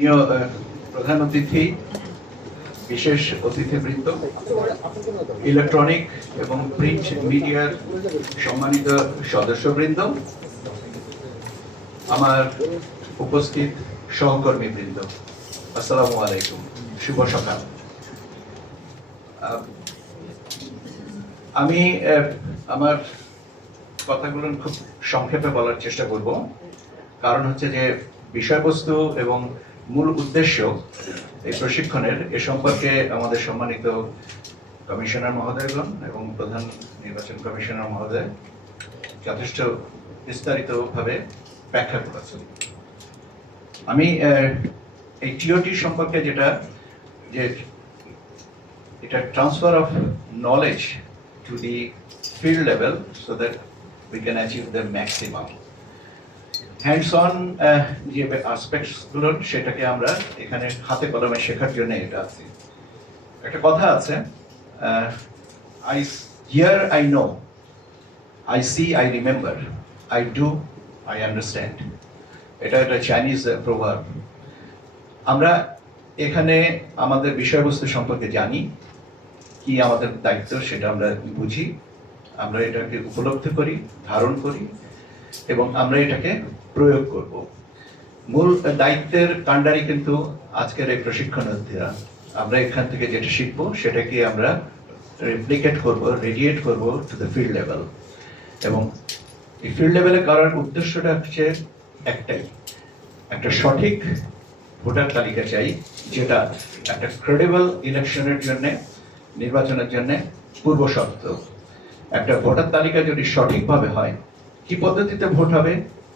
প্রিয় প্রধান অতিথি, বিশেষ অতিথিবৃন্দ, ইলেকট্রনিক এবং প্রিন্ট মিডিয়ার সম্মানিত সদস্যবৃন্দ, আমার উপস্থিত সহকর্মীবৃন্দ, আসসালামু আলাইকুম, শুভ সকাল। আমি আমার কথাগুলো খুব সংক্ষেপে বলার চেষ্টা করব, কারণ হচ্ছে যে বিষয়বস্তু এবং মূল উদ্দেশ্য এই প্রশিক্ষণের এ সম্পর্কে আমাদের সম্মানিত কমিশনার মহোদয়গণ এবং প্রধান নির্বাচন কমিশনার মহোদয় যথেষ্ট বিস্তারিতভাবে ব্যাখ্যা করেছেন। আমি এই টিওটি সম্পর্কে যে এটা transfer of knowledge to the field level so that we can achieve the maximum hands on যে আসপেক্টস গুলো, সেটাকে আমরা এখানে হাতে কলমে শেখার জন্য এটা আছে। একটা কথা আছে, I hear I know, I see I remember, I do I understand. এটা একটা চাইনিজ প্রভাব। আমরা এখানে আমাদের বিষয়বস্তু সম্পর্কে জানি, কি আমাদের দায়িত্ব সেটা আমরা বুঝি, আমরা এটাকে উপলব্ধি করি, ধারণ করি এবং আমরা এটাকে প্রয়োগ করব। মূল দায়িত্বের কাণ্ডারি কিন্তু আজকের এই প্রশিক্ষণার্থীরা। আমরা এখান থেকে যেটা শিখবো সেটাকে আমরা রেপ্লিকেট করব, রেডিয়েট করব টু দ্য ফিল্ড লেভেল। এবং এই ফিল্ড লেভেলে করার উদ্দেশ্যটা হচ্ছে একটাই, একটা সঠিক ভোটার তালিকা চাই, যেটা একটা ক্রেডিবল ইলেকশনের জন্য, নির্বাচনের জন্য পূর্ব শর্ত। একটা ভোটার তালিকা যদি সঠিকভাবে হয়, কি পদ্ধতিতে ভোট হবে,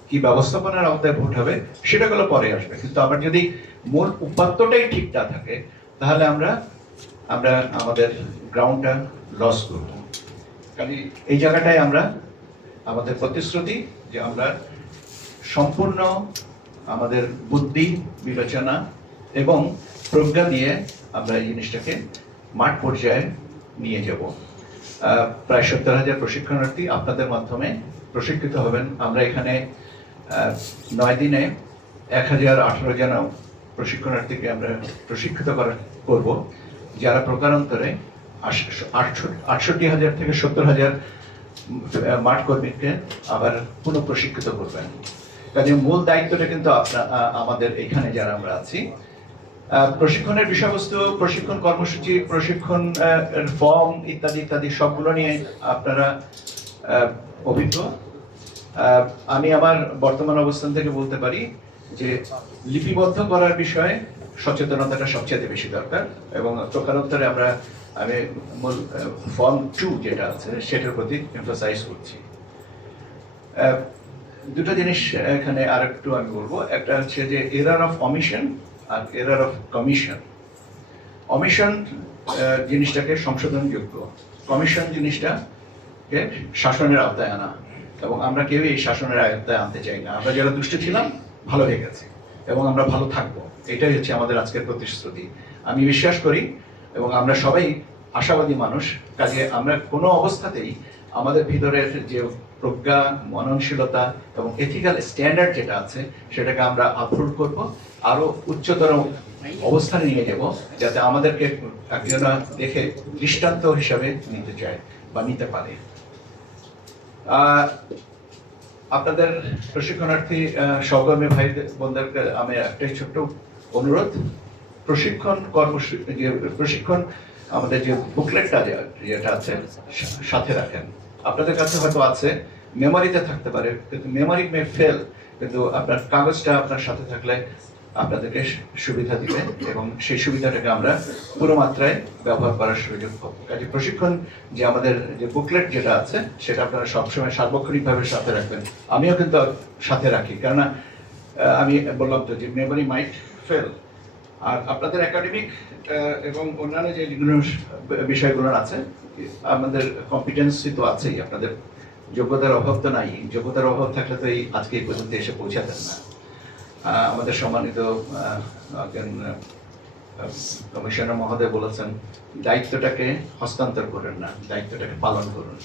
কি ব্যবস্থাপনার আওতায় ভোট হবে, সেটাগুলো পরে আসবে। কিন্তু আবার যদি মূল উপাত্তটাই ঠিক না থাকে, তাহলে আমরা আমাদের গ্রাউন্ডটা লস করব। কাজে এই জায়গাটায় আমরা আমাদের প্রতিশ্রুতি যে আমরা সম্পূর্ণ আমাদের বুদ্ধি, বিবেচনা এবং প্রজ্ঞা দিয়ে আমরা এই জিনিসটাকে মাঠ পর্যায়ে নিয়ে যাব। প্রায় 70,000 প্রশিক্ষণার্থী আপনাদের মাধ্যমে প্রশিক্ষিত হবেন। আমরা এখানে 9 দিনে 1018 জন প্রশিক্ষণার্থীকে আমরা প্রশিক্ষিত করব, যারা প্রকারান্তরে 68,000 থেকে 70,000 মাঠ কর্মীকে আবার পুনঃ প্রশিক্ষিত করবেন। কাজে মূল দায়িত্বটা কিন্তু আমাদের এখানে যারা আমরা আছি। প্রশিক্ষণের বিষয়বস্তু, প্রশিক্ষণ কর্মসূচি, প্রশিক্ষণ ফর্ম ইত্যাদি ইত্যাদি সবগুলো নিয়ে আপনারা অভিজ্ঞ। আমি আমার বর্তমান অবস্থান থেকে বলতে পারি যে লিপিবদ্ধ করার বিষয়ে সচেতনতাটা সবচেয়ে বেশি দরকার, এবং প্রকারান্তরে আমি মূল ফর্ম 2 যেটা আছে সেটার প্রতি এমফাসাইজ করছি। দুটো জিনিস এখানে আরেকটু আমি বলবো। একটা হচ্ছে যে এরার অফ অমিশন আর এরার অফ কমিশন। অমিশন জিনিসটাকে সংশোধনযোগ্য, কমিশন জিনিসটাকে শাসনের আওতায় আনা, এবং আমরা কেউই এই শাসনের আওতায় আনতে চাই না। আমরা যারা দুষ্ট ছিলাম ভালো হয়ে গেছে এবং আমরা ভালো থাকবো, এটাই হচ্ছে আমাদের আজকের প্রতিশ্রুতি। আমি বিশ্বাস করি এবং আমরা সবাই আশাবাদী মানুষ। কাজে আমরা কোনো অবস্থাতেই আমাদের ভিতরের যে প্রজ্ঞা, মননশীলতা এবং এথিক্যাল স্ট্যান্ডার্ড যেটা আছে সেটাকে আমরা আপহোল্ড করব, আরো উচ্চতর অবস্থানে নিয়ে যাব, যাতে আমাদেরকে একজনা দেখে দৃষ্টান্ত হিসাবে নিতে চায় বা নিতে পারে। আপনাদের প্রশিক্ষণার্থী সহকর্মী ভাই বোনদেরকে আমি একটাই ছোট্ট অনুরোধ, প্রশিক্ষণ আমাদের যে বুকলেটটা যেটা আছে সাথে রাখেন। আপনাদের কাছে হয়তো আছে, মেমোরিতে থাকতে পারে, কিন্তু মেমোরি মে ফেল, কিন্তু আপনার কাগজটা আপনার সাথে থাকলে আপনাদেরকে সুবিধা দিবে এবং সেই সুবিধাটাকে আমরা পুরো মাত্রায় ব্যবহার করার সুযোগ পাবো। কাজে প্রশিক্ষণ যে আমাদের যে বুকলেট যেটা আছে সেটা আপনারা সবসময় সার্বক্ষণিকভাবে সাথে রাখবেন। আমিও কিন্তু সাথে রাখি, কেননা আমি বললাম তো যে মেমোরি মাইট ফেল। আর আপনাদের একাডেমিক এবং অন্যান্য যে বিষয়গুলো আছে, আমাদের কম্পিটেন্সি তো আছেই, আপনাদের যোগ্যতার অভাব তো নাই। যোগ্যতার অভাব থাকলে তো আজকে এই পর্যন্ত এসে পৌঁছাতেন না। আমাদের সম্মানিত কমিশনার মহোদয় বলেছেন, দায়িত্বটাকে হস্তান্তর করেন না, দায়িত্বটাকে পালন করুন।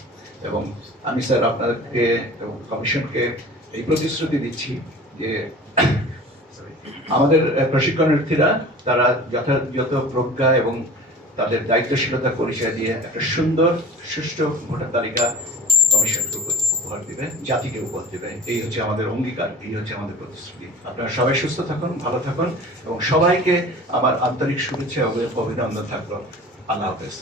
এবং আমি স্যার আপনাদেরকে এবং কমিশনকে এই প্রতিশ্রুতি দিচ্ছি যে আমাদের প্রশিক্ষণার্থীরা তারা যথাযথ প্রজ্ঞা এবং তাদের দায়িত্বশীলতা পরিচয় দিয়ে একটা সুন্দর সুষ্ঠু ভোটার তালিকা কমিশনকে উপহার দিবে, জাতিকে উপহার দিবে। এই হচ্ছে আমাদের অঙ্গীকার, এই হচ্ছে আমাদের প্রতিশ্রুতি। আপনারা সবাই সুস্থ থাকুন, ভালো থাকুন এবং সবাইকে আমার আন্তরিক শুভেচ্ছা ও অভিনন্দন থাকলো। আল্লাহ হাফেজ।